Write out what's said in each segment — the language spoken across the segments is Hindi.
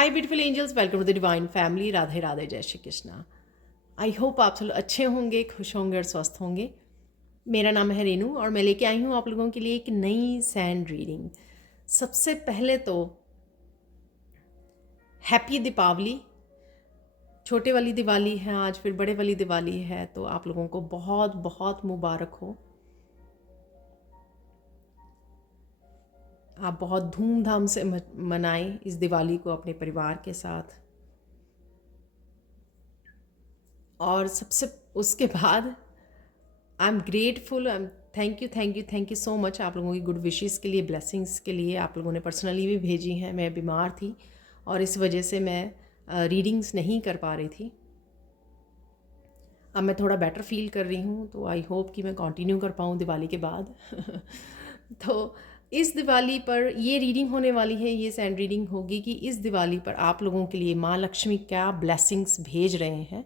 Hi beautiful angels, welcome to the divine family. Radhe Radhe, जय श्री कृष्णा। आई होप आप सब अच्छे होंगे, खुश होंगे और स्वस्थ होंगे। मेरा नाम है रेनू और मैं लेके आई हूँ आप लोगों के लिए एक नई सैंड रीडिंग। सबसे पहले तो हैप्पी दीपावली। छोटे वाली दिवाली है आज, फिर बड़े वाली दिवाली है, तो आप लोगों को बहुत बहुत मुबारक हो। आप बहुत धूमधाम से मनाएं इस दिवाली को अपने परिवार के साथ। और सबसे उसके बाद I am grateful, I am thank you so much आप लोगों की गुड विशेस के लिए, ब्लेसिंग्स के लिए। आप लोगों ने पर्सनली भी भेजी हैं। मैं बीमार थी और इस वजह से मैं रीडिंग्स नहीं कर पा रही थी। अब मैं थोड़ा बेटर फील कर रही हूँ, तो आई होप कि मैं कंटिन्यू कर पाऊँ दिवाली के बाद। तो इस दिवाली पर ये रीडिंग होने वाली है, ये सैंड रीडिंग होगी कि इस दिवाली पर आप लोगों के लिए माँ लक्ष्मी क्या ब्लेसिंग्स भेज रहे हैं,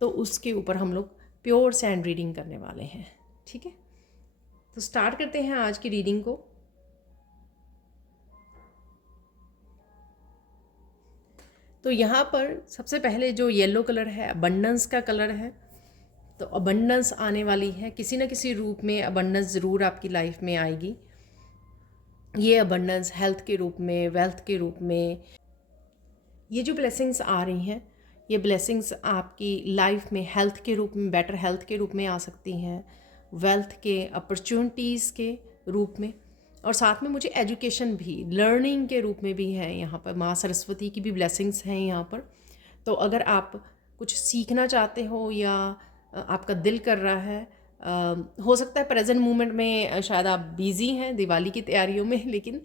तो उसके ऊपर हम लोग प्योर सैंड रीडिंग करने वाले हैं। ठीक है, तो स्टार्ट करते हैं आज की रीडिंग को। तो यहाँ पर सबसे पहले जो येलो कलर है अबंडेंस का कलर है। तो अबंडेंस आने वाली है, किसी न किसी रूप में अबंडेंस ज़रूर आपकी लाइफ में आएगी। ये अबंडेंस हेल्थ के रूप में, वेल्थ के रूप में, ये जो ब्लेसिंग्स आ रही हैं, ये ब्लेसिंग्स आपकी लाइफ में हेल्थ के रूप में, बेटर हेल्थ के रूप में आ सकती हैं, वेल्थ के, अपॉर्चुनिटीज़ के रूप में, और साथ में मुझे एजुकेशन भी, लर्निंग के रूप में भी है। यहाँ पर माँ सरस्वती की भी ब्लेसिंग्स हैं यहाँ पर। तो अगर आप कुछ सीखना चाहते हो या आपका दिल कर रहा है, हो सकता है प्रेजेंट मोमेंट में शायद आप बिज़ी हैं दिवाली की तैयारियों में, लेकिन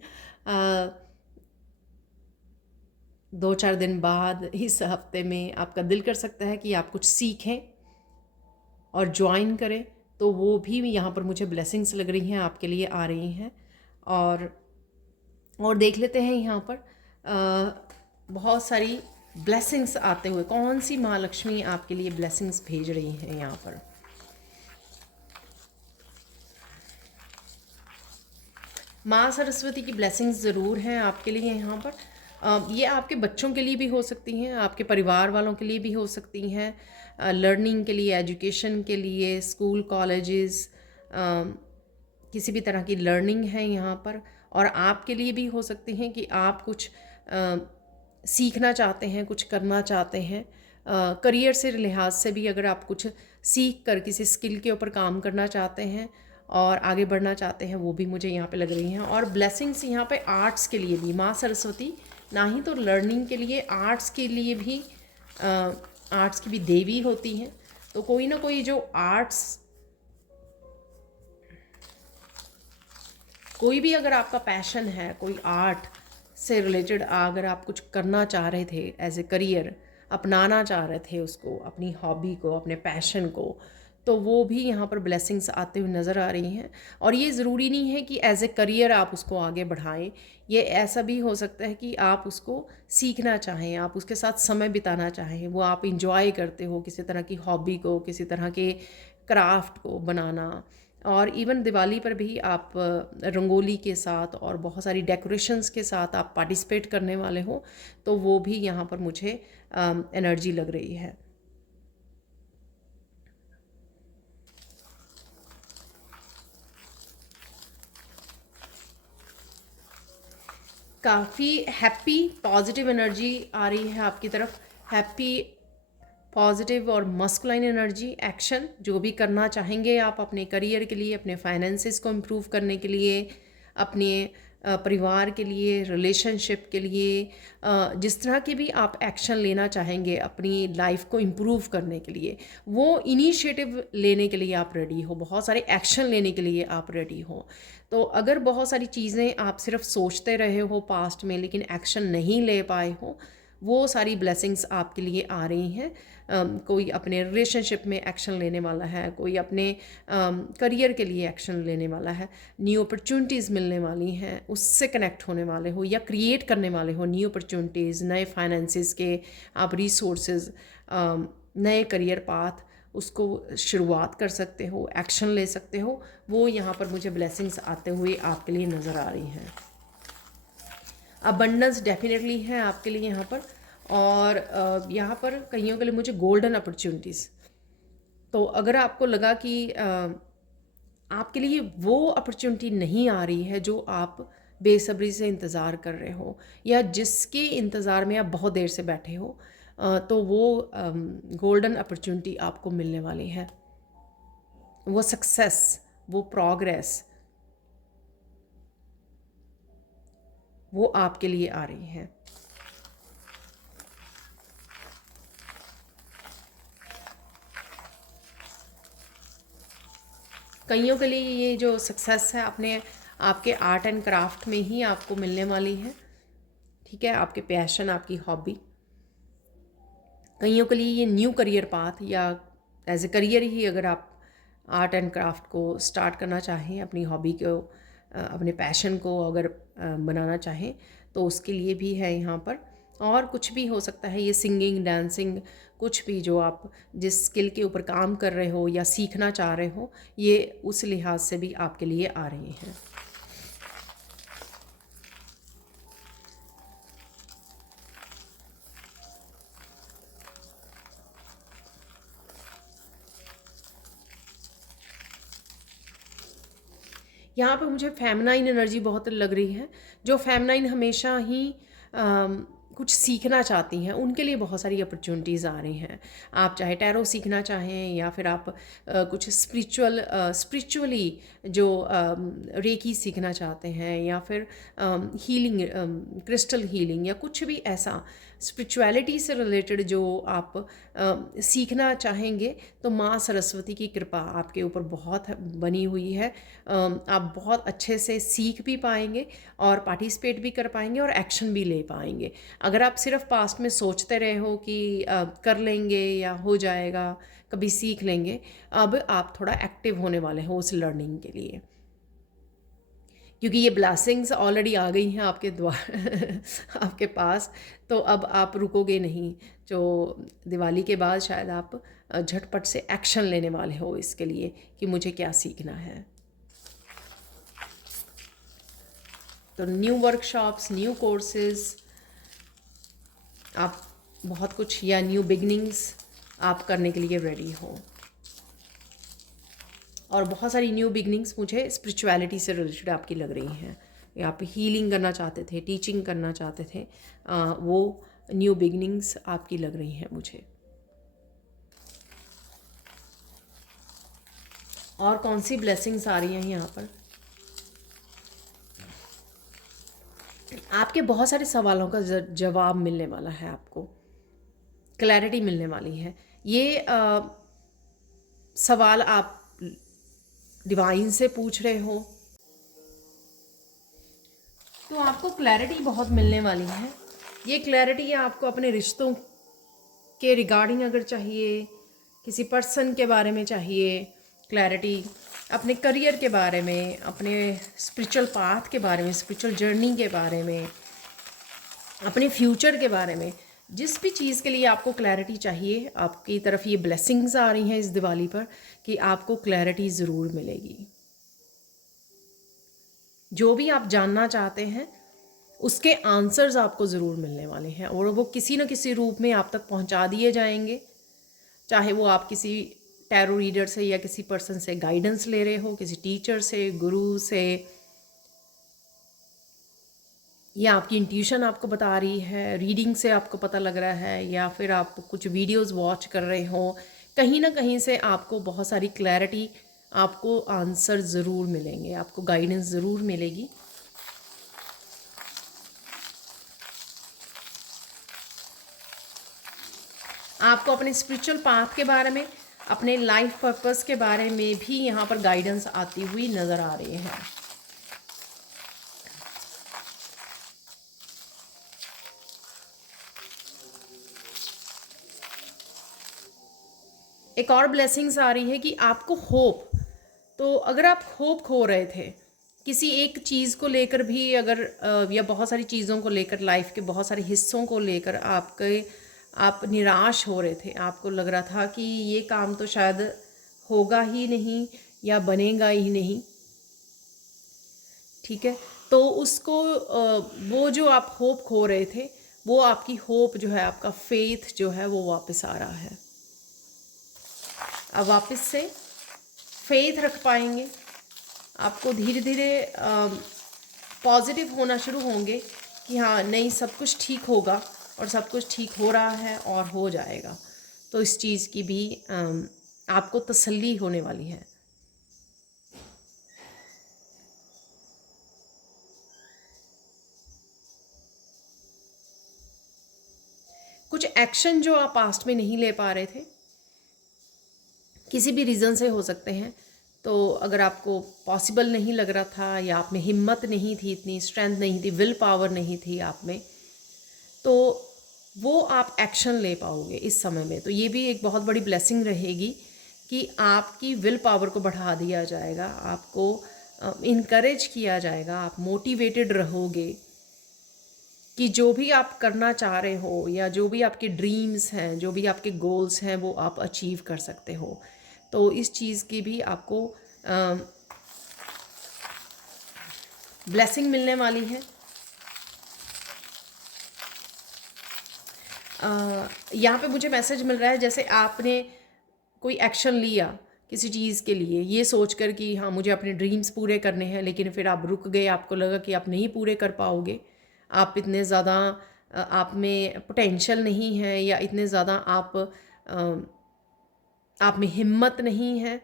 2-4 दिन बाद, इस हफ्ते में आपका दिल कर सकता है कि आप कुछ सीखें और ज्वाइन करें, तो वो भी यहाँ पर मुझे ब्लेसिंग्स लग रही हैं, आपके लिए आ रही हैं। और देख लेते हैं यहाँ पर बहुत सारी ब्लेसिंग्स आते हुए, कौन सी माँ लक्ष्मी आपके लिए ब्लेसिंग्स भेज रही हैं यहाँ पर। माँ सरस्वती की ब्लेसिंग्स ज़रूर हैं आपके लिए यहाँ पर। ये आपके बच्चों के लिए भी हो सकती हैं, आपके परिवार वालों के लिए भी हो सकती हैं, लर्निंग के लिए, एजुकेशन के लिए, स्कूल कॉलेजेस, किसी भी तरह की लर्निंग है यहाँ पर। और आपके लिए भी हो सकती हैं कि आप कुछ सीखना चाहते हैं, कुछ करना चाहते हैं, करियर से लिहाज से भी अगर आप कुछ सीख कर किसी स्किल के ऊपर काम करना चाहते हैं और आगे बढ़ना चाहते हैं, वो भी मुझे यहाँ पे लग रही हैं। और ब्लेसिंग्स यहाँ पे आर्ट्स के लिए भी, माँ सरस्वती ना ही तो लर्निंग के लिए, आर्ट्स के लिए भी, आर्ट्स की भी देवी होती हैं। तो कोई ना कोई जो आर्ट्स, कोई भी अगर आपका पैशन है, कोई आर्ट से रिलेटेड अगर आप कुछ करना चाह रहे थे, एज ए करियर अपनाना चाह रहे थे उसको, अपनी हॉबी को, अपने पैशन को, तो वो भी यहाँ पर ब्लेसिंग्स आते हुए नज़र आ रही हैं। और ये ज़रूरी नहीं है कि एज ए करियर आप उसको आगे बढ़ाएं, ये ऐसा भी हो सकता है कि आप उसको सीखना चाहें, आप उसके साथ समय बिताना चाहें, वो आप इंजॉय करते हो किसी तरह की हॉबी को, किसी तरह के क्राफ्ट को बनाना। और इवन दिवाली पर भी आप रंगोली के साथ और बहुत सारी डेकोरेशंस के साथ आप पार्टिसिपेट करने वाले हो, तो वो भी यहाँ पर मुझे एनर्जी लग रही है। काफ़ी हैप्पी पॉजिटिव एनर्जी आ रही है आपकी तरफ, हैप्पी पॉजिटिव और मस्कुलाइन एनर्जी। एक्शन जो भी करना चाहेंगे आप अपने करियर के लिए, अपने फाइनेंसिस को इम्प्रूव करने के लिए, अपने परिवार के लिए, रिलेशनशिप के लिए, जिस तरह के भी आप एक्शन लेना चाहेंगे अपनी लाइफ को इम्प्रूव करने के लिए, वो इनिशिएटिव लेने के लिए आप रेडी हो, बहुत सारे एक्शन लेने के लिए आप रेडी हो। तो अगर बहुत सारी चीज़ें आप सिर्फ सोचते रहे हो पास्ट में लेकिन एक्शन नहीं ले पाए हो, वो सारी ब्लेसिंग्स आपके लिए आ रही हैं। कोई अपने रिलेशनशिप में एक्शन लेने वाला है, कोई अपने करियर के लिए एक्शन लेने वाला है, न्यू अपॉर्चुनिटीज़ मिलने वाली हैं, उससे कनेक्ट होने वाले हो या क्रिएट करने वाले हो न्यू अपॉर्चुनिटीज़, नए फाइनेंसिस के आप रिसोर्सेज, नए करियर पाथ, उसको शुरुआत कर सकते हो, एक्शन ले सकते हो। वो यहाँ पर मुझे ब्लेसिंग्स आते हुए आपके लिए नज़र आ रही हैं। अबंडेंस डेफिनेटली है आपके लिए यहाँ पर। और यहाँ पर कईयों के लिए मुझे गोल्डन अपॉर्चुनिटीज़। तो अगर आपको लगा कि आपके लिए वो अपॉर्चुनिटी नहीं आ रही है जो आप बेसब्री से इंतज़ार कर रहे हो, या जिसके इंतज़ार में आप बहुत देर से बैठे हो, तो वो गोल्डन अपॉर्चुनिटी आपको मिलने वाली है। वो सक्सेस, वो प्रोग्रेस, वो आपके लिए आ रही है। कईयों के लिए ये जो सक्सेस है अपने आपके आर्ट एंड क्राफ्ट में ही आपको मिलने वाली है, ठीक है, आपके पैशन, आपकी हॉबी। कईयों के लिए ये न्यू करियर पाथ, या एज ए करियर ही अगर आप आर्ट एंड क्राफ्ट को स्टार्ट करना चाहें, अपनी हॉबी को, अपने पैशन को अगर बनाना चाहें, तो उसके लिए भी है यहाँ पर। और कुछ भी हो सकता है, ये सिंगिंग, डांसिंग, कुछ भी जो आप जिस स्किल के ऊपर काम कर रहे हो या सीखना चाह रहे हो, ये उस लिहाज से भी आपके लिए आ रही हैं। यहाँ पे मुझे फेमिनाइन एनर्जी बहुत लग रही है। जो फेमिनाइन हमेशा ही कुछ सीखना चाहती हैं, उनके लिए बहुत सारी अपॉर्चुनिटीज़ आ रही हैं। आप चाहे टैरो सीखना चाहें, या फिर आप कुछ स्पिरिचुअली जो रेकी सीखना चाहते हैं, या फिर हीलिंग, क्रिस्टल हीलिंग, या कुछ भी ऐसा स्पिरिचुअलिटी से रिलेटेड जो आप सीखना चाहेंगे, तो माँ सरस्वती की कृपा आपके ऊपर बहुत बनी हुई है। आप बहुत अच्छे से सीख भी पाएंगे, और पार्टिसिपेट भी कर पाएंगे, और एक्शन भी ले पाएंगे। अगर आप सिर्फ पास्ट में सोचते रहे हो कि कर लेंगे या हो जाएगा, कभी सीख लेंगे, अब आप थोड़ा एक्टिव होने वाले हो उस लर्निंग के लिए, क्योंकि ये ब्लेसिंग्स ऑलरेडी आ गई हैं आपके द्वार आपके पास। तो अब आप रुकोगे नहीं। जो दिवाली के बाद शायद आप झटपट से एक्शन लेने वाले हो इसके लिए कि मुझे क्या सीखना है। तो न्यू वर्कशॉप्स, न्यू कोर्सेज, आप बहुत कुछ, या न्यू बिगनिंग्स आप करने के लिए रेडी हो। और बहुत सारी न्यू बिगनिंग्स मुझे स्पिरिचुअलिटी से रिलेटेड आपकी लग रही हैं। या आप हीलिंग करना चाहते थे, टीचिंग करना चाहते थे, वो न्यू बिगनिंग्स आपकी लग रही हैं मुझे। और कौन सी ब्लेसिंग्स आ रही हैं यहाँ पर? आपके बहुत सारे सवालों का जवाब मिलने वाला है आपको, क्लैरिटी मिलने वाली है। ये सवाल आप डिवाइन से पूछ रहे हो, तो आपको क्लैरिटी बहुत मिलने वाली है। ये क्लैरिटी आपको अपने रिश्तों के रिगार्डिंग अगर चाहिए, किसी पर्सन के बारे में चाहिए क्लैरिटी, अपने करियर के बारे में, अपने स्पिरिचुअल पाथ के बारे में, स्पिरिचुअल जर्नी के बारे में, अपने फ्यूचर के बारे में, जिस भी चीज़ के लिए आपको क्लैरिटी चाहिए, आपकी तरफ ये ब्लेसिंग्स आ रही हैं इस दिवाली पर कि आपको क्लैरिटी ज़रूर मिलेगी। जो भी आप जानना चाहते हैं उसके आंसर्स आपको ज़रूर मिलने वाले हैं, और वो किसी न किसी रूप में आप तक पहुंचा दिए जाएंगे। चाहे वो आप किसी टैरो रीडर से या किसी पर्सन से गाइडेंस ले रहे हो, किसी टीचर से, गुरु से, या आपकी इंट्यूशन आपको बता रही है, रीडिंग से आपको पता लग रहा है, या फिर आप कुछ वीडियोस वॉच कर रहे हो, कहीं ना कहीं से आपको बहुत सारी क्लैरिटी, आपको आंसर ज़रूर मिलेंगे, आपको गाइडेंस ज़रूर मिलेगी। आपको अपने स्पिरिचुअल पाथ के बारे में, अपने लाइफ पर्पस के बारे में भी यहाँ पर गाइडेंस आती हुई नज़र आ रही है। एक और ब्लेसिंग्स आ रही है कि आपको होप, तो अगर आप होप खो रहे थे किसी एक चीज़ को लेकर भी, अगर या बहुत सारी चीज़ों को लेकर, लाइफ के बहुत सारे हिस्सों को लेकर आप निराश हो रहे थे, आपको लग रहा था कि ये काम तो शायद होगा ही नहीं या बनेगा ही नहीं, ठीक है। तो उसको वो जो आप होप खो रहे थे, वो आपकी होप जो है, आपका फेथ जो है वो वापस आ रहा है। अब वापस से फेथ रख पाएंगे, आपको धीरे धीरे पॉजिटिव होना शुरू होंगे कि हाँ नहीं, सब कुछ ठीक होगा और सब कुछ ठीक हो रहा है और हो जाएगा। तो इस चीज़ की भी आपको तसल्ली होने वाली है। कुछ एक्शन जो आप पास्ट में नहीं ले पा रहे थे, किसी भी रीज़न से हो सकते हैं, तो अगर आपको पॉसिबल नहीं लग रहा था या आप में हिम्मत नहीं थी, इतनी स्ट्रेंथ नहीं थी, विल पावर नहीं थी आप में, तो वो आप एक्शन ले पाओगे इस समय में। तो ये भी एक बहुत बड़ी ब्लेसिंग रहेगी कि आपकी विल पावर को बढ़ा दिया जाएगा, आपको इनकरेज किया जाएगा, आप मोटिवेटेड रहोगे कि जो भी आप करना चाह रहे हो या जो भी आपके ड्रीम्स हैं, जो भी आपके गोल्स हैं, वो आप अचीव कर सकते हो। तो इस चीज़ की भी आपको ब्लेसिंग मिलने वाली है। यहाँ पे मुझे मैसेज मिल रहा है जैसे आपने कोई एक्शन लिया किसी चीज़ के लिए, ये सोचकर कि हाँ मुझे अपने ड्रीम्स पूरे करने हैं, लेकिन फिर आप रुक गए, आपको लगा कि आप नहीं पूरे कर पाओगे, आप इतने ज़्यादा आप में पोटेंशियल नहीं है या इतने ज़्यादा आप में हिम्मत नहीं है,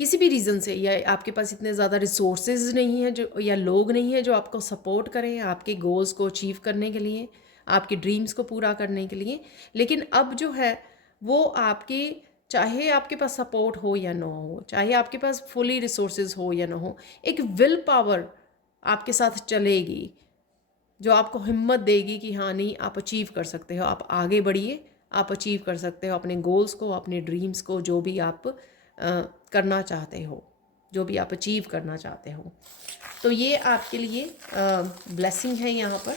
किसी भी रीज़न से, या आपके पास इतने ज़्यादा रिसोर्सेज नहीं है जो, या लोग नहीं है जो आपको सपोर्ट करें आपके गोल्स को अचीव करने के लिए, आपके ड्रीम्स को पूरा करने के लिए। लेकिन अब जो है वो आपके, चाहे आपके पास सपोर्ट हो या ना हो, चाहे आपके पास फुली रिसोर्सेज हो या ना हो, एक विल पावर आपके साथ चलेगी जो आपको हिम्मत देगी कि हाँ नहीं, आप अचीव कर सकते हो, आप आगे बढ़िए, आप अचीव कर सकते हो अपने गोल्स को, अपने ड्रीम्स को, जो भी आप करना चाहते हो, जो भी आप अचीव करना चाहते हो। तो ये आपके लिए ब्लेसिंग है यहाँ पर।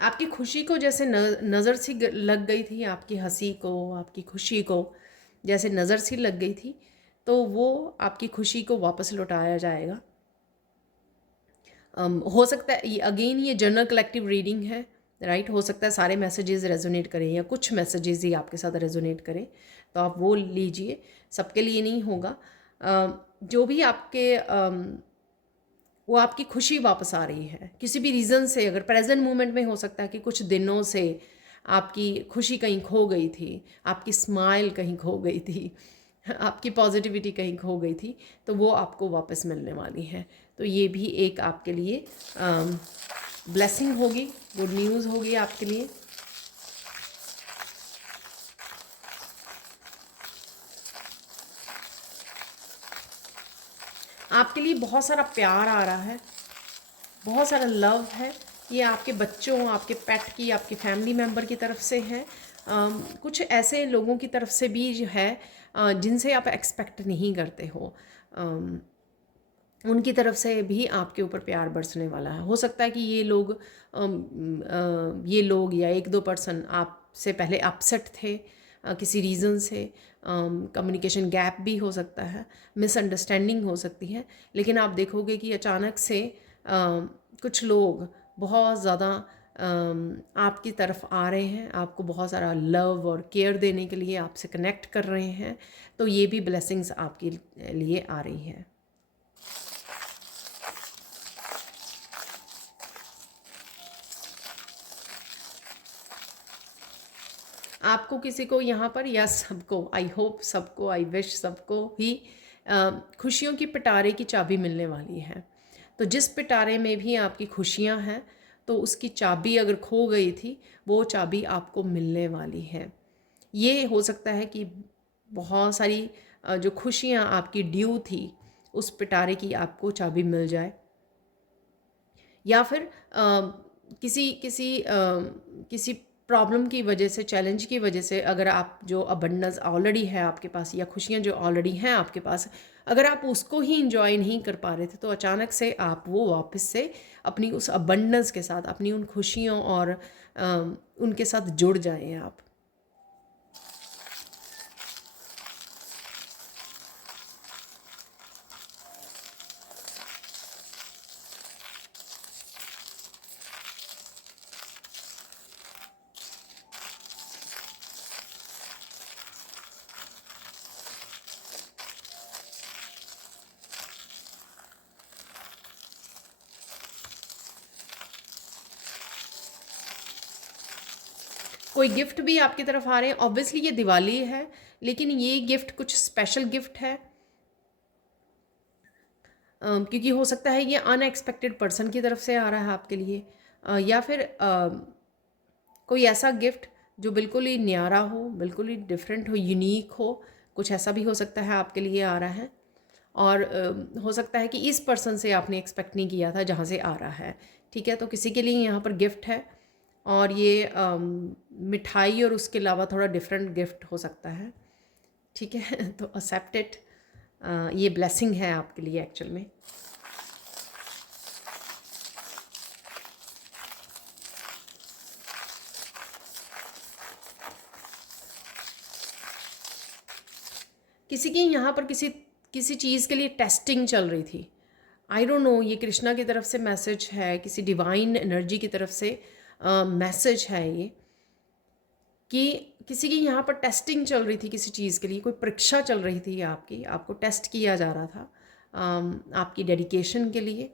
आपकी खुशी को जैसे नज़र सी लग गई थी, आपकी हंसी को, आपकी खुशी को जैसे नज़र सी लग गई थी, तो वो आपकी खुशी को वापस लौटाया जाएगा। हो सकता है अगेन ये जनरल कलेक्टिव रीडिंग है, राइट। हो सकता है सारे मैसेजेस रेजोनेट करें या कुछ मैसेजेस ही आपके साथ रेजोनेट करें, तो आप वो लीजिए, सबके लिए नहीं होगा। जो भी आपके वो आपकी खुशी वापस आ रही है किसी भी रीज़न से। अगर प्रेजेंट मोमेंट में हो सकता है कि कुछ दिनों से आपकी खुशी कहीं खो गई थी, आपकी स्माइल कहीं खो गई थी, आपकी पॉजिटिविटी कहीं खो गई थी, तो वो आपको वापस मिलने वाली है। तो ये भी एक आपके लिए ब्लेसिंग होगी, गुड न्यूज़ होगी आपके लिए। आपके लिए बहुत सारा प्यार आ रहा है, बहुत सारा लव है। ये आपके बच्चों, आपके पेट की, आपकी फैमिली मेम्बर की तरफ से है, कुछ ऐसे लोगों की तरफ से भी जो है जिनसे आप एक्सपेक्ट नहीं करते हो, उनकी तरफ से भी आपके ऊपर प्यार बरसने वाला है। हो सकता है कि ये लोग या एक दो पर्सन आपसे पहले अपसेट थे किसी रीज़न से, कम्युनिकेशन गैप भी हो सकता है, मिसअंडरस्टैंडिंग हो सकती है, लेकिन आप देखोगे कि अचानक से कुछ लोग बहुत ज़्यादा आपकी तरफ आ रहे हैं, आपको बहुत सारा लव और केयर देने के लिए आपसे कनेक्ट कर रहे हैं। तो ये भी ब्लेसिंग्स आपके लिए आ रही है। आपको किसी को यहाँ पर, या सबको, आई होप सबको, आई विश सबको ही खुशियों की पिटारे की चाबी मिलने वाली है। तो जिस पिटारे में भी आपकी खुशियाँ हैं, तो उसकी चाबी अगर खो गई थी, वो चाबी आपको मिलने वाली है। ये हो सकता है कि बहुत सारी जो खुशियाँ आपकी ड्यू थी, उस पिटारे की आपको चाबी मिल जाए। या फिर किसी किसी किसी प्रॉब्लम की वजह से, चैलेंज की वजह से, अगर आप जो अबंडेंस ऑलरेडी है आपके पास या खुशियाँ जो ऑलरेडी हैं आपके पास, अगर आप उसको ही इंजॉय नहीं कर पा रहे थे, तो अचानक से आप वो वापस से अपनी उस अबंडेंस के साथ, अपनी उन खुशियों और उनके साथ जुड़ जाएं आप। कोई गिफ्ट भी आपकी तरफ आ रहे हैं, ऑब्वियसली ये दिवाली है, लेकिन ये गिफ्ट कुछ स्पेशल गिफ्ट है, क्योंकि हो सकता है ये अनएक्सपेक्टेड पर्सन की तरफ से आ रहा है आपके लिए, या फिर कोई ऐसा गिफ्ट जो बिल्कुल ही न्यारा हो, बिल्कुल ही डिफरेंट हो, यूनिक हो, कुछ ऐसा भी हो सकता है आपके लिए आ रहा है। और हो सकता है कि इस पर्सन से आपने एक्सपेक्ट नहीं किया था जहाँ से आ रहा है। ठीक है, तो किसी के लिए यहाँ पर गिफ्ट है, और ये मिठाई और उसके अलावा थोड़ा डिफरेंट गिफ्ट हो सकता है। ठीक है तो एक्सेप्ट इट, ये ब्लेसिंग है आपके लिए एक्चुअल में। किसी की यहाँ पर किसी किसी चीज़ के लिए टेस्टिंग चल रही थी। आई डोंट नो, ये कृष्णा की तरफ से मैसेज है, किसी डिवाइन एनर्जी की तरफ से मैसेज है ये, कि किसी की यहाँ पर टेस्टिंग चल रही थी किसी चीज़ के लिए, कोई परीक्षा चल रही थी आपकी, आपको टेस्ट किया जा रहा था आपकी डेडिकेशन के लिए,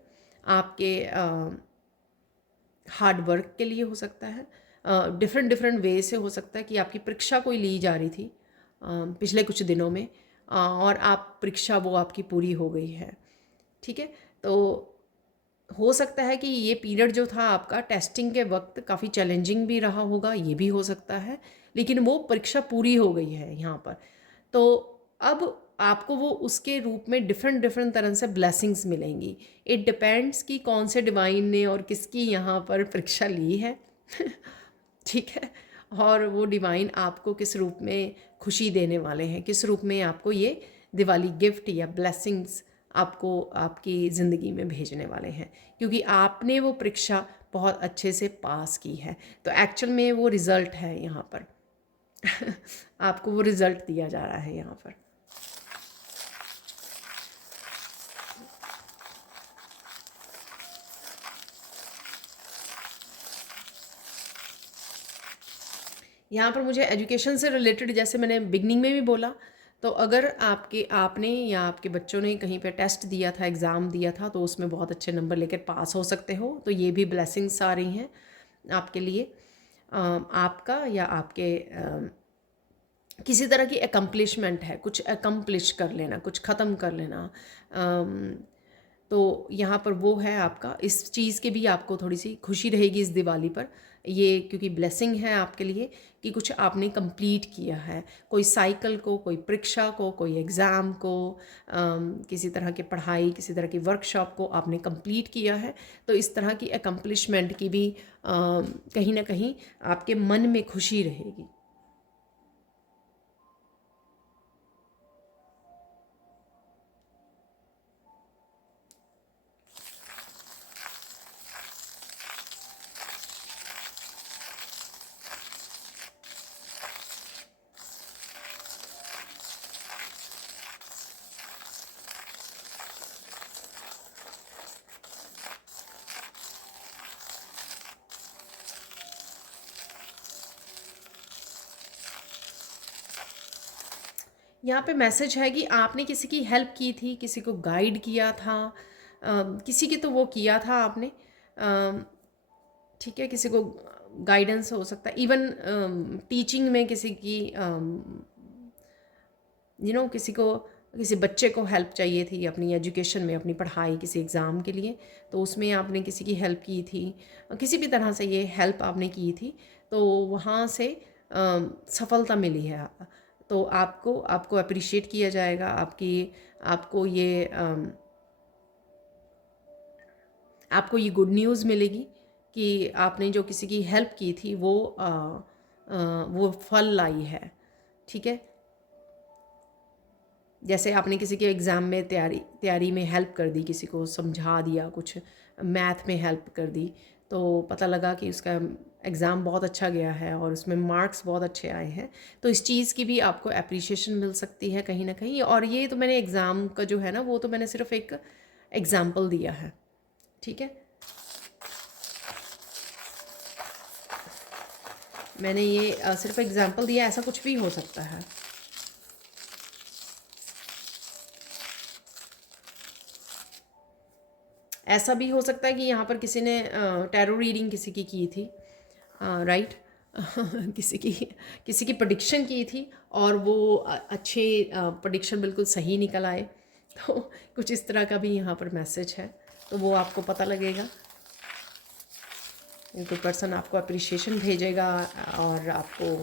आपके हार्ड वर्क के लिए हो सकता है, डिफरेंट डिफरेंट वे से हो सकता है कि आपकी परीक्षा कोई ली जा रही थी पिछले कुछ दिनों में, और आप परीक्षा वो आपकी पूरी हो गई है। ठीक है, तो हो सकता है कि ये पीरियड जो था आपका टेस्टिंग के वक्त काफ़ी चैलेंजिंग भी रहा होगा, ये भी हो सकता है, लेकिन वो परीक्षा पूरी हो गई है यहाँ पर। तो अब आपको वो उसके रूप में डिफरेंट डिफरेंट तरह से ब्लेसिंग्स मिलेंगी। इट डिपेंड्स कि कौन से डिवाइन ने और किसकी यहाँ पर परीक्षा ली है ठीक है, और वो डिवाइन आपको किस रूप में खुशी देने वाले हैं, किस रूप में आपको ये दिवाली गिफ्ट या ब्लेसिंग्स आपको आपकी ज़िंदगी में भेजने वाले हैं, क्योंकि आपने वो परीक्षा बहुत अच्छे से पास की है। तो एक्चुअल में वो रिज़ल्ट है यहाँ पर आपको वो रिज़ल्ट दिया जा रहा है यहाँ पर। यहाँ पर मुझे एजुकेशन से रिलेटेड, जैसे मैंने बिगनिंग में भी बोला, तो अगर आपने या आपके बच्चों ने कहीं पे टेस्ट दिया था, एग्ज़ाम दिया था, तो उसमें बहुत अच्छे नंबर लेकर पास हो सकते हो, तो ये भी ब्लेसिंग्स आ रही हैं आपके लिए। आपका या आपके किसी तरह की एकम्प्लिशमेंट है, कुछ एकम्प्लिश कर लेना, कुछ ख़त्म कर लेना, तो यहाँ पर वो है आपका। इस चीज़ की भी आपको थोड़ी सी खुशी रहेगी इस दिवाली पर, ये क्योंकि ब्लेसिंग है आपके लिए कि कुछ आपने कंप्लीट किया है, कोई साइकिल को, कोई परीक्षा को, कोई एग्ज़ाम को, किसी तरह की पढ़ाई, किसी तरह की वर्कशॉप को आपने कंप्लीट किया है। तो इस तरह की एकम्प्लिशमेंट की भी कहीं ना कहीं आपके मन में खुशी रहेगी। यहाँ पे मैसेज है कि आपने किसी की हेल्प की थी, किसी को गाइड किया था, किसी की तो वो किया था आपने, ठीक है, किसी को गाइडेंस हो सकता है, इवन टीचिंग में किसी की किसी को, किसी बच्चे को हेल्प चाहिए थी अपनी एजुकेशन में, अपनी पढ़ाई, किसी एग्ज़ाम के लिए, तो उसमें आपने किसी की हेल्प की थी, किसी भी तरह से ये हेल्प आपने की थी, तो वहाँ से सफलता मिली है। तो आपको आपको अप्रिशिएट किया जाएगा, आपको ये आपको ये गुड न्यूज़ मिलेगी कि आपने जो किसी की हेल्प की थी वो फल लाई है, ठीक है। जैसे आपने किसी के एग्ज़ाम में तैयारी में हेल्प कर दी, किसी को समझा दिया, कुछ मैथ में हेल्प कर दी, तो पता लगा कि उसका एग्ज़ाम बहुत अच्छा गया है और उसमें मार्क्स बहुत अच्छे आए हैं, तो इस चीज़ की भी आपको एप्रिशिएशन मिल सकती है कहीं ना कहीं। और ये तो मैंने एग्ज़ाम का जो है ना, वो तो मैंने सिर्फ एक एग्ज़ाम्पल दिया है, ठीक है। मैंने ये सिर्फ एग्ज़ाम्पल दिया, ऐसा कुछ भी हो सकता है। ऐसा भी हो सकता है कि यहाँ पर किसी ने टैरो रीडिंग किसी की थी, राइट। किसी की प्रेडिक्शन की थी और वो अच्छे प्रेडिक्शन बिल्कुल सही निकल आए, तो कुछ इस तरह का भी यहाँ पर मैसेज है, तो वो आपको पता लगेगा। कोई पर्सन आपको अप्रिशिएशन भेजेगा और आपको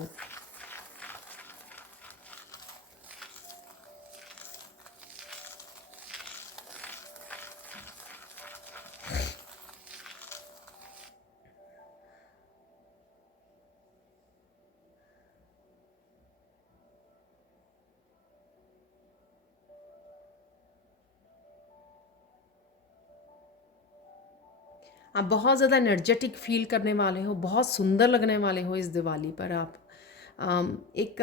आप बहुत ज़्यादा एनर्जेटिक फील करने वाले हो, बहुत सुंदर लगने वाले हो इस दिवाली पर। आप एक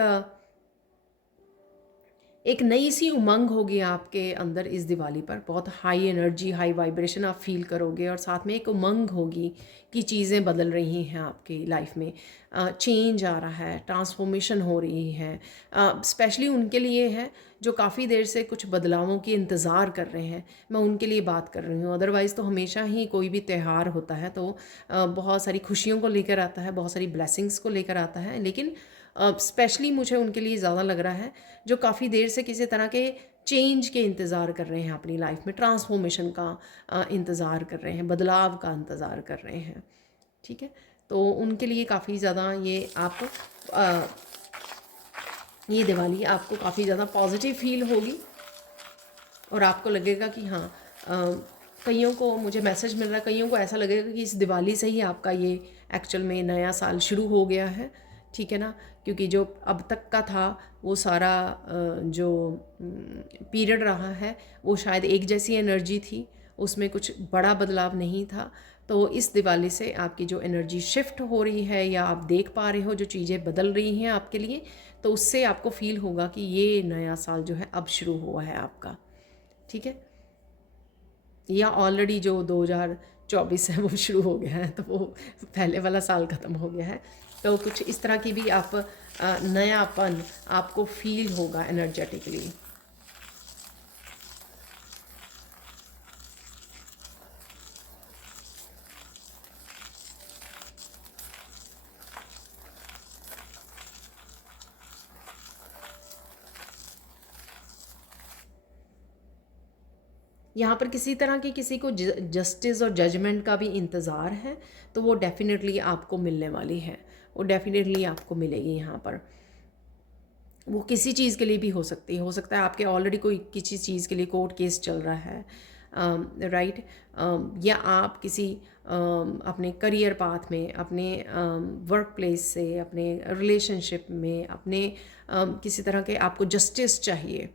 एक नई सी उमंग होगी आपके अंदर इस दिवाली पर, बहुत हाई एनर्जी, हाई वाइब्रेशन आप फील करोगे, और साथ में एक उमंग होगी कि चीज़ें बदल रही हैं आपकी लाइफ में, चेंज आ रहा है, ट्रांसफॉर्मेशन हो रही है। स्पेशली उनके लिए है जो काफ़ी देर से कुछ बदलावों की इंतज़ार कर रहे हैं, मैं उनके लिए बात कर रही हूँ। अदरवाइज़ तो हमेशा ही कोई भी त्यौहार होता है तो बहुत सारी खुशियों को लेकर आता है, बहुत सारी ब्लेसिंग्स को लेकर आता है, लेकिन स्पेशली मुझे उनके लिए ज़्यादा लग रहा है जो काफ़ी देर से किसी तरह के चेंज के इंतज़ार कर रहे हैं अपनी लाइफ में, ट्रांसफॉर्मेशन का इंतज़ार कर रहे हैं, बदलाव का इंतज़ार कर रहे हैं, ठीक है। तो उनके लिए काफ़ी ज़्यादा ये दिवाली आपको काफ़ी ज़्यादा पॉजिटिव फील होगी और आपको लगेगा कि हाँ, कईयों को मुझे मैसेज मिल रहा है, कईयों को ऐसा लगेगा कि इस दिवाली से ही आपका ये एक्चुअल में नया साल शुरू हो गया है, ठीक है ना। क्योंकि जो अब तक का था वो सारा जो पीरियड रहा है वो शायद एक जैसी एनर्जी थी, उसमें कुछ बड़ा बदलाव नहीं था। तो इस दिवाली से आपकी जो एनर्जी शिफ्ट हो रही है या आप देख पा रहे हो जो चीज़ें बदल रही हैं आपके लिए, तो उससे आपको फील होगा कि ये नया साल जो है अब शुरू हुआ है आपका, ठीक है। या ऑलरेडी जो 2024 है वो शुरू हो गया है, तो वो पहले वाला साल ख़त्म हो गया है। तो कुछ इस तरह की भी आप नयापन आपको फील होगा एनर्जेटिकली। यहाँ पर किसी तरह की किसी को जस्टिस और जजमेंट का भी इंतज़ार है, तो वो डेफिनेटली आपको मिलने वाली है, वो डेफिनेटली आपको मिलेगी। यहाँ पर वो किसी चीज़ के लिए भी हो सकती है, हो सकता है आपके ऑलरेडी कोई किसी चीज़ के लिए कोर्ट केस चल रहा है, राइट, या आप किसी अपने करियर पाथ में, अपने वर्क प्लेस से, अपने रिलेशनशिप में, अपने किसी तरह के आपको जस्टिस चाहिए,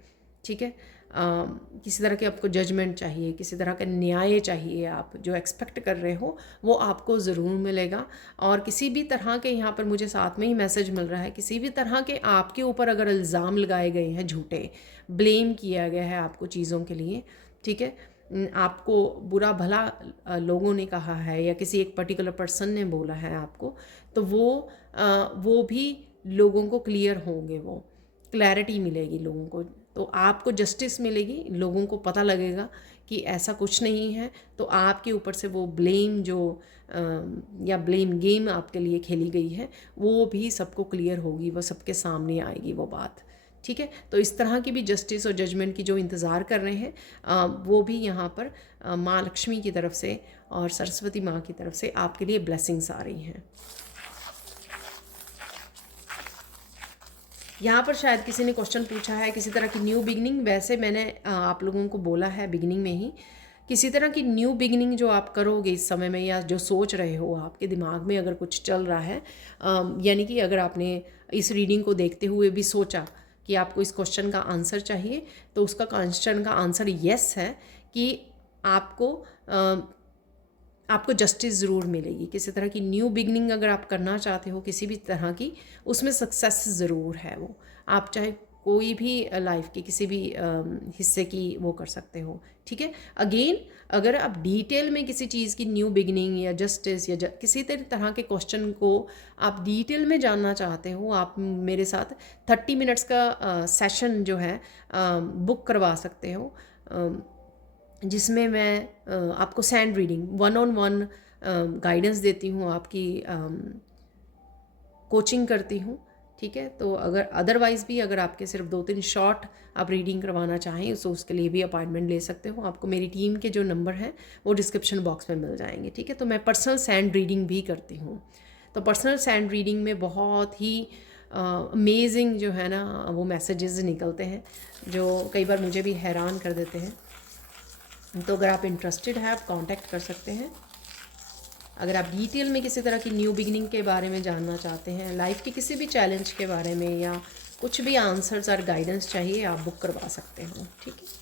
ठीक है। किसी तरह के आपको जजमेंट चाहिए, किसी तरह का न्याय चाहिए, आप जो एक्सपेक्ट कर रहे हो वो आपको ज़रूर मिलेगा। और किसी भी तरह के, यहाँ पर मुझे साथ में ही मैसेज मिल रहा है, किसी भी तरह के आपके ऊपर अगर इल्ज़ाम लगाए गए हैं, झूठे ब्लेम किया गया है आपको चीज़ों के लिए, ठीक है, आपको बुरा भला लोगों ने कहा है या किसी एक पर्टिकुलर पर्सन ने बोला है आपको, तो वो भी लोगों को क्लियर होंगे, वो क्लैरिटी मिलेगी लोगों को, तो आपको जस्टिस मिलेगी, लोगों को पता लगेगा कि ऐसा कुछ नहीं है। तो आपके ऊपर से वो ब्लेम जो या ब्लेम गेम आपके लिए खेली गई है वो भी सबको क्लियर होगी, वो सबके सामने आएगी वो बात, ठीक है। तो इस तरह की भी जस्टिस और जजमेंट की जो इंतज़ार कर रहे हैं वो भी यहाँ पर माँ लक्ष्मी की तरफ से और सरस्वती माँ की तरफ से आपके लिए ब्लेसिंग्स आ रही हैं। यहाँ पर शायद किसी ने क्वेश्चन पूछा है किसी तरह की न्यू बिगनिंग। वैसे मैंने आप लोगों को बोला है बिगनिंग में ही किसी तरह की न्यू बिगिनिंग जो आप करोगे इस समय में, या जो सोच रहे हो आपके दिमाग में अगर कुछ चल रहा है, यानी कि अगर आपने इस रीडिंग को देखते हुए भी सोचा कि आपको इस क्वेश्चन का आंसर चाहिए, तो उसका क्वेश्चन का आंसर येस है कि आपको आपको जस्टिस ज़रूर मिलेगी। किसी तरह की न्यू बिगनिंग अगर आप करना चाहते हो किसी भी तरह की, उसमें सक्सेस ज़रूर है। वो आप चाहे कोई भी लाइफ के किसी भी हिस्से की वो कर सकते हो, ठीक है। अगेन, अगर आप डिटेल में किसी चीज़ की न्यू बिगनिंग या जस्टिस या किसी तरह के क्वेश्चन को आप डिटेल में जानना चाहते हो, आप मेरे साथ 30 मिनट्स का सेशन जो है बुक करवा सकते हो, जिसमें मैं आपको सैंड रीडिंग 1-on-1 गाइडेंस देती हूँ, आपकी कोचिंग करती हूँ, ठीक है। तो अगर अदरवाइज़ भी अगर आपके सिर्फ 2-3 शॉर्ट आप रीडिंग करवाना चाहें, तो उसके लिए भी अपॉइंटमेंट ले सकते हो। आपको मेरी टीम के जो नंबर हैं वो डिस्क्रिप्शन बॉक्स में मिल जाएंगे, ठीक है। तो मैं पर्सनल सैंड रीडिंग भी करती हूँ। तो पर्सनल सैंड रीडिंग में बहुत ही अमेजिंग जो है ना वो मैसेजेस निकलते हैं, जो कई बार मुझे भी हैरान कर देते हैं। तो अगर आप इंटरेस्टेड हैं, आप कांटेक्ट कर सकते हैं। अगर आप डिटेल में किसी तरह की न्यू बिगिनिंग के बारे में जानना चाहते हैं, लाइफ के किसी भी चैलेंज के बारे में, या कुछ भी आंसर्स और गाइडेंस चाहिए, आप बुक करवा सकते हो, ठीक है।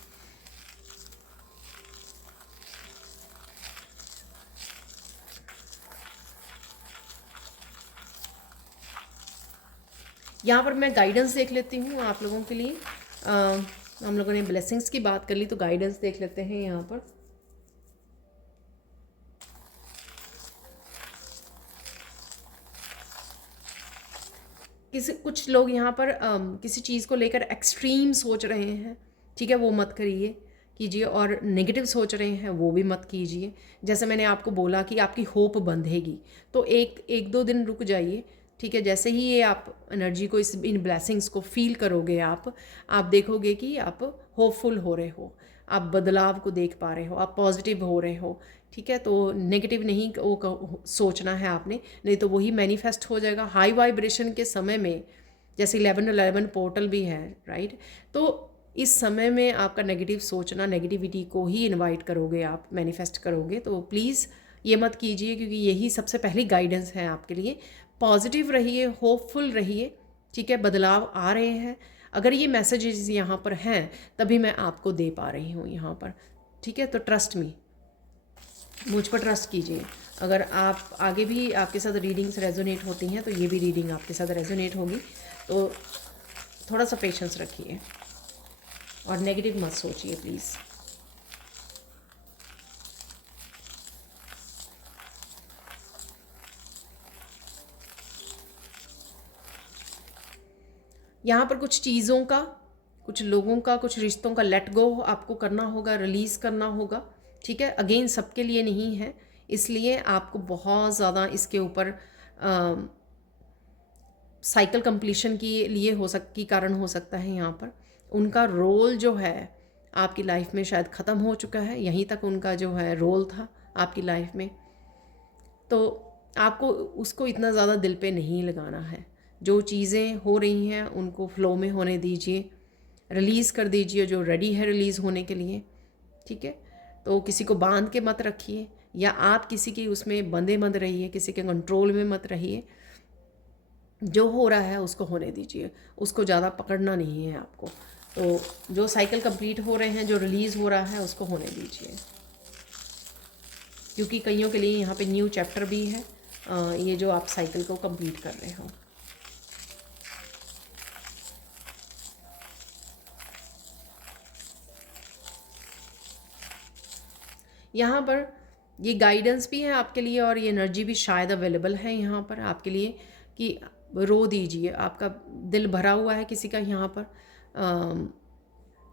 यहाँ पर मैं गाइडेंस देख लेती हूँ आप लोगों के लिए। हम लोगों ने ब्लेसिंग्स की बात कर ली, तो गाइडेंस देख लेते हैं यहाँ पर। कुछ लोग यहाँ पर किसी चीज़ को लेकर एक्सट्रीम सोच रहे हैं, ठीक है, वो मत करिए कीजिए। और नेगेटिव सोच रहे हैं वो भी मत कीजिए। जैसे मैंने आपको बोला कि आपकी होप बंधेगी, तो एक दो दिन रुक जाइए, ठीक है। जैसे ही ये आप एनर्जी को इन ब्लेसिंग्स को फील करोगे, आप देखोगे कि आप होपफुल हो रहे हो, आप बदलाव को देख पा रहे हो, आप पॉजिटिव हो रहे हो, ठीक है। तो नेगेटिव नहीं वो सोचना है आपने, नहीं तो वही मैनिफेस्ट हो जाएगा। हाई वाइब्रेशन के समय में, जैसे 11-11 पोर्टल भी है, राइट। तो इस समय में आपका नेगेटिव सोचना, नेगेटिविटी को ही इनवाइट करोगे, आप मैनिफेस्ट करोगे। तो प्लीज़ ये मत कीजिए, क्योंकि यही सबसे पहली गाइडेंस है आपके लिए। पॉजिटिव रहिए, होपफुल रहिए, ठीक है। बदलाव आ रहे हैं। अगर ये मैसेजेस यहाँ पर हैं, तभी मैं आपको दे पा रही हूँ यहाँ पर, ठीक है। तो ट्रस्ट मी, मुझ पर ट्रस्ट कीजिए। अगर आप आगे भी आपके साथ रीडिंग्स रेजोनेट होती हैं, तो ये भी रीडिंग आपके साथ रेजोनेट होगी। तो थोड़ा सा पेशेंस रखिए और नेगेटिव मत सोचिए प्लीज़। यहाँ पर कुछ चीज़ों का, कुछ लोगों का, कुछ रिश्तों का लेट गो आपको करना होगा, रिलीज़ करना होगा, ठीक है। अगेन सबके लिए नहीं है, इसलिए आपको बहुत ज़्यादा इसके ऊपर साइकिल कंप्लीशन के लिए की कारण हो सकता है। यहाँ पर उनका रोल जो है आपकी लाइफ में शायद ख़त्म हो चुका है, यहीं तक उनका जो है रोल था आपकी लाइफ में। तो आपको उसको इतना ज़्यादा दिल पे नहीं लगाना है। जो चीज़ें हो रही हैं उनको फ्लो में होने दीजिए, रिलीज़ कर दीजिए जो रेडी है रिलीज़ होने के लिए, ठीक है। तो किसी को बांध के मत रखिए, या आप किसी की उसमें बंधे मत रहिए, किसी के कंट्रोल में मत रहिए। जो हो रहा है उसको होने दीजिए, उसको ज़्यादा पकड़ना नहीं है आपको। तो जो साइकिल कंप्लीट हो रहे हैं, जो रिलीज़ हो रहा है, उसको होने दीजिए, क्योंकि कईयों के लिए यहाँ पे न्यू चैप्टर भी है, ये जो आप साइकिल को कंप्लीट कर रहे हो। यहाँ पर ये गाइडेंस भी है आपके लिए, और ये एनर्जी भी शायद अवेलेबल है यहाँ पर आपके लिए कि रो दीजिए। आपका दिल भरा हुआ है किसी का यहाँ पर,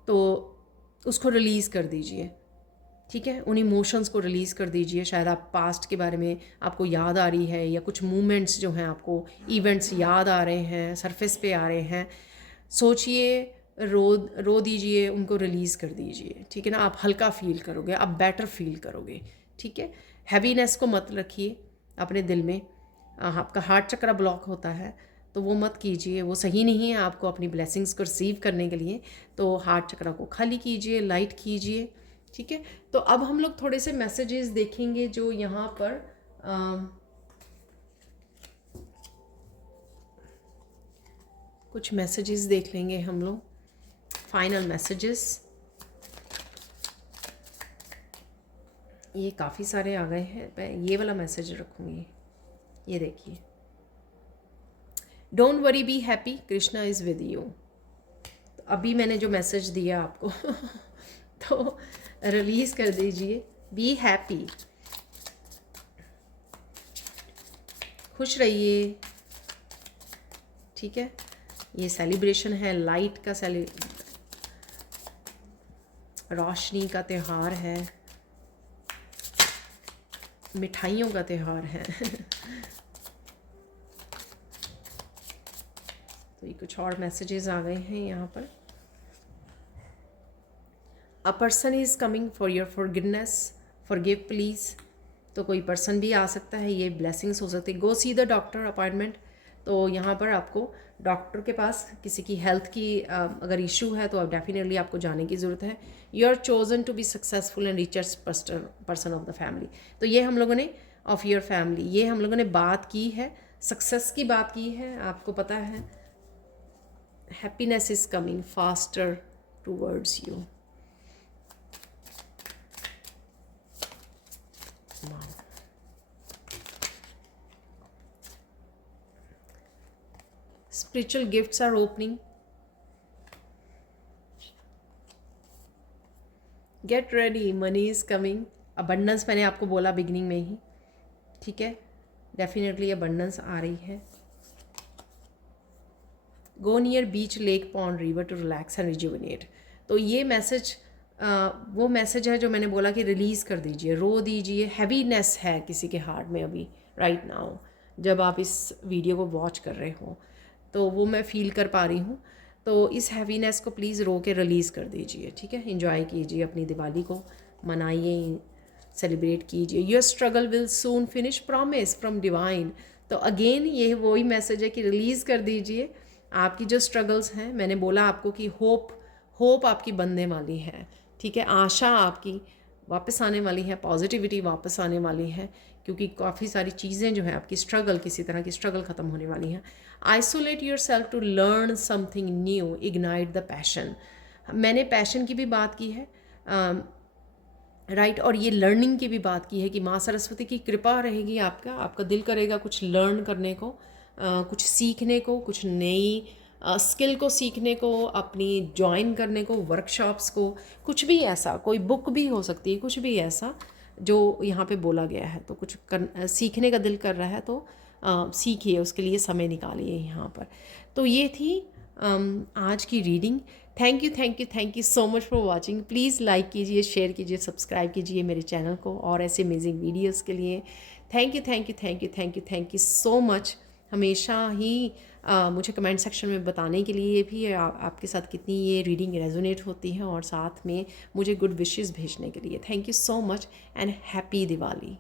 तो उसको रिलीज़ कर दीजिए, ठीक है। उन इमोशंस को रिलीज़ कर दीजिए। शायद आप पास्ट के बारे में आपको याद आ रही है, या कुछ मूवमेंट्स जो हैं आपको, इवेंट्स याद आ रहे हैं, सरफेस पे आ रहे हैं। सोचिए, रो दीजिए, उनको रिलीज़ कर दीजिए, ठीक है ना। आप हल्का फील करोगे, आप बेटर फील करोगे, ठीक है। हैवीनेस को मत रखिए अपने दिल में। आपका हार्ट चक्र ब्लॉक होता है, तो वो मत कीजिए, वो सही नहीं है आपको अपनी ब्लेसिंग्स को रिसीव करने के लिए। तो हार्ट चक्र को खाली कीजिए, लाइट कीजिए, ठीक है, तो अब हम लोग थोड़े से मैसेजेस देखेंगे जो यहाँ पर कुछ मैसेजेस देख लेंगे हम लोग, फाइनल मैसेजेस। ये काफ़ी सारे आ गए हैं, मैं ये वाला मैसेज रखूँगी। ये देखिए, don't worry be happy, Krishna is with you. तो अभी मैंने जो मैसेज दिया आपको तो रिलीज़ कर दीजिए, बी हैप्पी, खुश रहिए। ठीक है, ये सेलिब्रेशन है, लाइट का रोशनी का त्यौहार है, मिठाइयों का त्यौहार है तो ये कुछ और मैसेजेस आ गए हैं यहाँ पर। A person is coming for your forgiveness, forgive please. तो कोई पर्सन भी आ सकता है, ये ब्लेसिंग्स हो सकती है। गो सी द डॉक्टर अपॉइंटमेंट, तो यहाँ पर आपको डॉक्टर के पास किसी की हेल्थ की अगर इशू है तो अब डेफिनेटली आपको जाने की ज़रूरत है। You are chosen to be successful and richest person of the family. तो ये हम लोगों ने ऑफ योर फैमिली, ये हम लोगों ने बात की है, सक्सेस की बात की है, आपको पता है। Happiness is coming faster towards you. Spiritual gifts are opening. Get ready, money is coming. Abundance मैंने आपको बोला बिगिनिंग में ही, ठीक है, डेफिनेटली abundance आ रही है। Go near beach, lake, pond, river to relax and rejuvenate. तो ये मैसेज वो मैसेज है जो मैंने बोला कि रिलीज़ कर दीजिए, रो दीजिए। हैवीनेस है किसी के हार्ट में अभी राइट नाउ, जब आप इस वीडियो को वॉच कर रहे हो तो वो मैं फील कर पा रही हूँ। तो इस हैवीनेस को प्लीज़ रो के रिलीज़ कर दीजिए, ठीक है। एंजॉय कीजिए, अपनी दिवाली को मनाइए, सेलिब्रेट कीजिए। Your struggle will soon finish, promise from divine. तो अगेन ये वही मैसेज है कि रिलीज़ कर दीजिए आपकी जो स्ट्रगल्स हैं। मैंने बोला आपको कि होप आपकी बनने वाली है, ठीक है, आशा आपकी वापस आने वाली है, पॉजिटिविटी वापस आने वाली है, क्योंकि काफ़ी सारी चीज़ें जो है आपकी स्ट्रगल, किसी तरह की स्ट्रगल ख़त्म होने वाली हैं। Isolate yourself to learn something new, ignite the passion. मैंने पैशन की भी बात की है राइट, और ये लर्निंग की भी बात की है कि माँ सरस्वती की कृपा रहेगी, आपका दिल करेगा कुछ लर्न करने को, कुछ सीखने को, कुछ नई स्किल को सीखने को, अपनी ज्वाइन करने को, वर्कशॉप्स को, कुछ भी ऐसा, कोई बुक भी हो सकती है, कुछ भी ऐसा जो यहाँ पे बोला गया है। तो कुछ सीखने का दिल कर रहा है तो सीखिए, उसके लिए समय निकालिए यहाँ पर। तो ये थी आज की reading. Thank you so much for watching. Please like कीजिए, शेयर कीजिए, सब्सक्राइब कीजिए मेरे चैनल को और ऐसे अमेजिंग वीडियोज़ के लिए। Thank you so much. हमेशा ही मुझे कमेंट सेक्शन में बताने के लिए भी आपके साथ कितनी ये रीडिंग रेजोनेट होती है, और साथ में मुझे गुड विशेस भेजने के लिए। Thank you so much and happy Diwali.